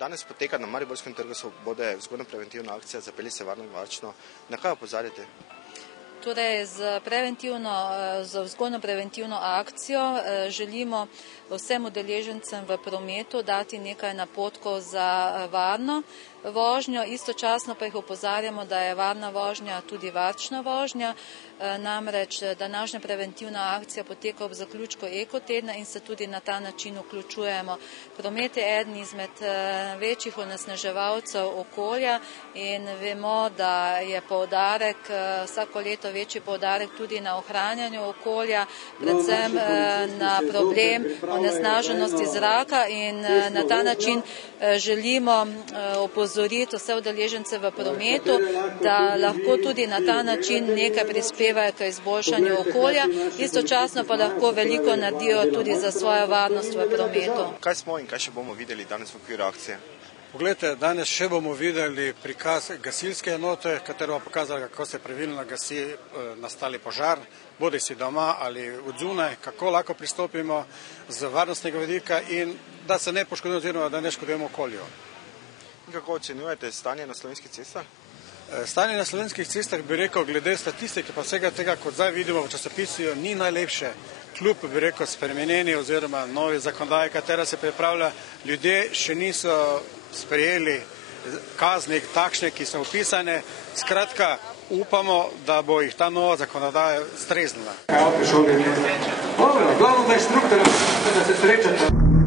Danes poteka na Mariborskem trgu Svobode vzgojno-preventivna akcija Zapelji se varno in varčno. Na kaj opozarjate? Torej, z vzgojno-preventivno akcijo želimo vsem udeležencem v prometu dati nekaj napotkov za varno vožnjo, istočasno pa jih opozarjamo, da je varna vožnja tudi varčna vožnja. Namreč današnja preventivna akcija poteka ob zaključku ekotedna in se tudi na ta način vključujemo. Promet je eden izmed večjih onesnaževalcev okolja in vemo, da je poudarek, vsako leto večji poudarek tudi na ohranjanju okolja, predvsem na problem onesnaženosti zraka in na ta način želimo opozoriti vse udeležence v prometu, da lahko tudi na ta način nekaj prispevajo k izboljšanju okolja, istočasno pa lahko veliko naredijo tudi za svojo varnost v prometu. Kaj smo in kaj še bomo videli danes v okviru akcije? Poglejte, danes še bomo videli prikaz gasilske enote, katero bo pokazala, kako se pravilno gasi nastali požar, bodi si doma ali od zunaj, kako lahko pristopimo z varnostnega vidika in da se ne poškodujemo oziroma da ne škodujemo okolju. Kako ocenjujete stanje na slovenskih cestah? Stanje na slovenskih cestah, bi rekel, glede statistike pa vsega tega, kot zdaj vidimo v časopisju, ni najlepše. Kljub, bi rekel, spremenjeni oziroma novi zakonodaji, katera se pripravlja, ljudje še niso sprejeli kazni takšne, ki so opisane. Skratka, upamo, da bo jih ta nova zakonodaja streznila. Glavno, da inštruktor, da se srečate.